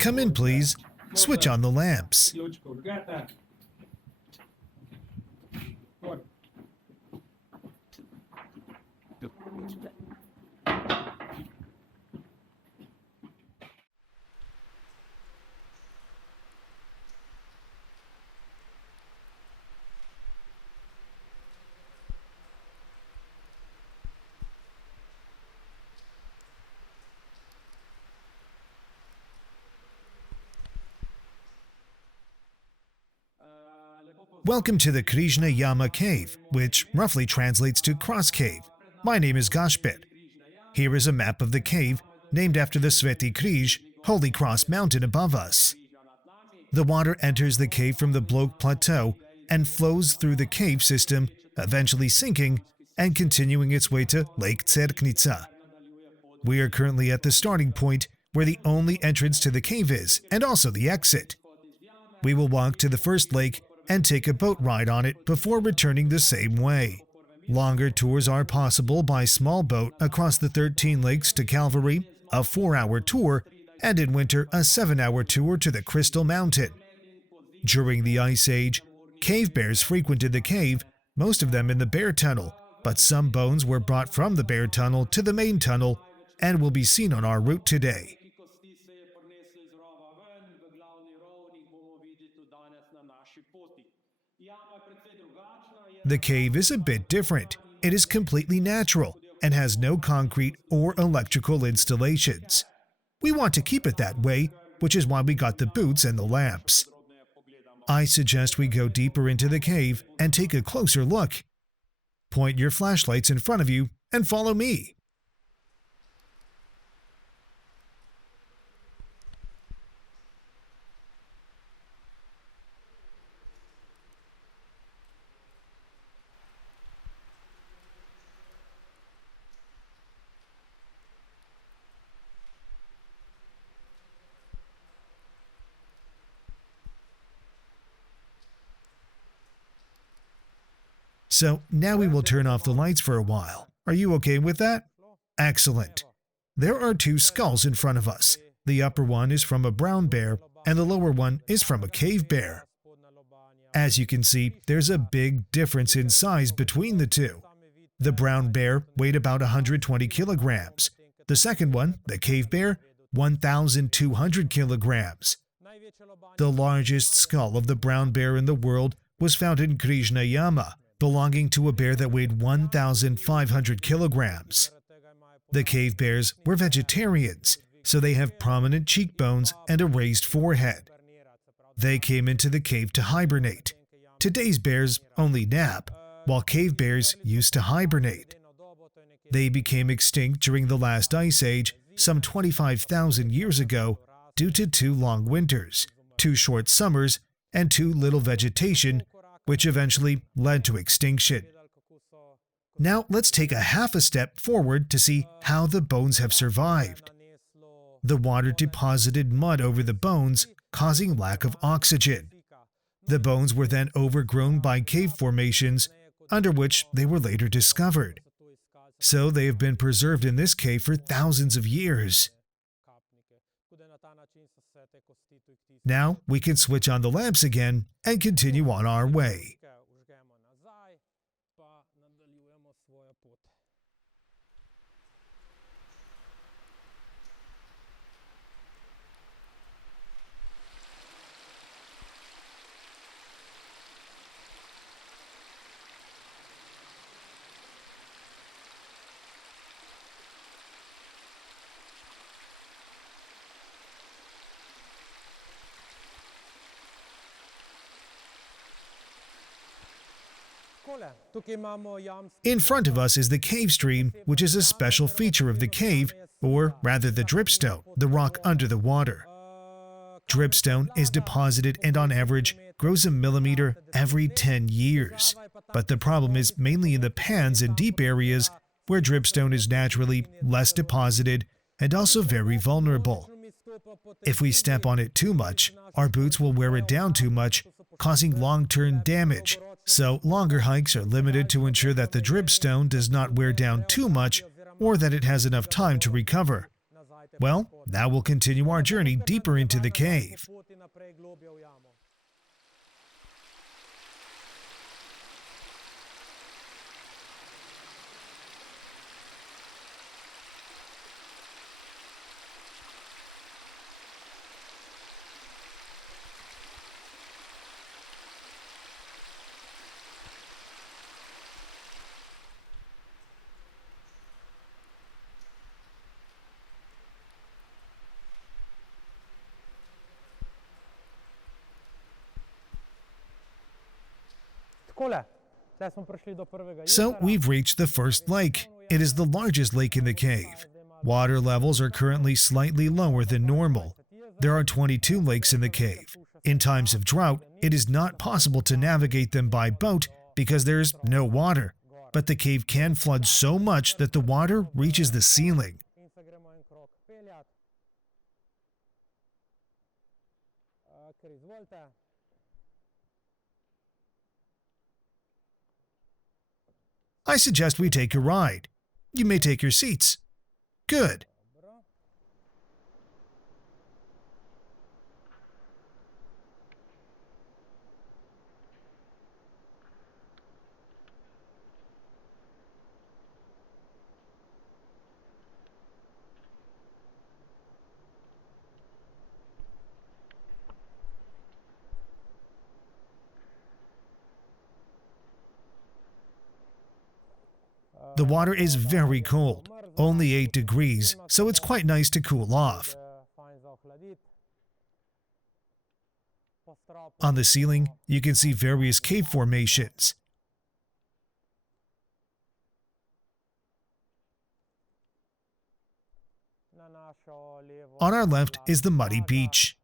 Come in, please. Switch on the lamps. Welcome to the Križna Yama cave, which roughly translates to cross cave. My name is Goshpit. Here is a map of the cave, named after the Sveti Križ, Holy Cross mountain above us. The water enters the cave from the Blok Plateau and flows through the cave system, eventually sinking and continuing its way to Lake Cerknica. We are currently at the starting point, where the only entrance to the cave is, and also the exit. We will walk to the first lake and take a boat ride on it before returning the same way. Longer tours are possible by small boat across the 13 lakes to Calvary, a 4-hour tour, and in winter a 7-hour tour to the Crystal Mountain. During the Ice Age, cave bears frequented the cave, most of them in the bear tunnel, but some bones were brought from the bear tunnel to the main tunnel and will be seen on our route today. The cave is a bit different. It is completely natural and has no concrete or electrical installations. We want to keep it that way, which is why we got the boots and the lamps. I suggest we go deeper into the cave and take a closer look. Point your flashlights in front of you and follow me. So now we will turn off the lights for a while. Are you okay with that? Excellent. There are 2 skulls in front of us. The upper one is from a brown bear and the lower one is from a cave bear. As you can see, there's a big difference in size between the 2. The brown bear weighed about 120 kilograms. The second one, the cave bear, 1,200 kilograms. The largest skull of the brown bear in the world was found in Križna Yama, belonging to a bear that weighed 1,500 kilograms. The cave bears were vegetarians, so they have prominent cheekbones and a raised forehead. They came into the cave to hibernate. Today's bears only nap, while cave bears used to hibernate. They became extinct during the last ice age, some 25,000 years ago, due to 2 long winters, 2 short summers, and too little vegetation, which eventually led to extinction. Now let's take a half a step forward to see how the bones have survived. The water deposited mud over the bones, causing lack of oxygen. The bones were then overgrown by cave formations, under which they were later discovered. So they have been preserved in this cave for thousands of years. Now we can switch on the lamps again and continue on our way. In front of us is the cave stream, which is a special feature of the cave, or rather the dripstone, the rock under the water. Dripstone is deposited and on average grows a millimeter every 10 years. But the problem is mainly in the pans and deep areas where dripstone is naturally less deposited and also very vulnerable. If we step on it too much, our boots will wear it down too much, causing long-term damage. So longer hikes are limited to ensure that the dripstone does not wear down too much or that it has enough time to recover. Well, now we'll continue our journey deeper into the cave. So we've reached the first lake. It is the largest lake in the cave. Water levels are currently slightly lower than normal. There are 22 lakes in the cave. In times of drought, it is not possible to navigate them by boat because there's no water. But the cave can flood so much that the water reaches the ceiling. I suggest we take a ride. You may take your seats. Good. The water is very cold, only 8 degrees, so it's quite nice to cool off. On the ceiling, you can see various cave formations. On our left is the muddy beach.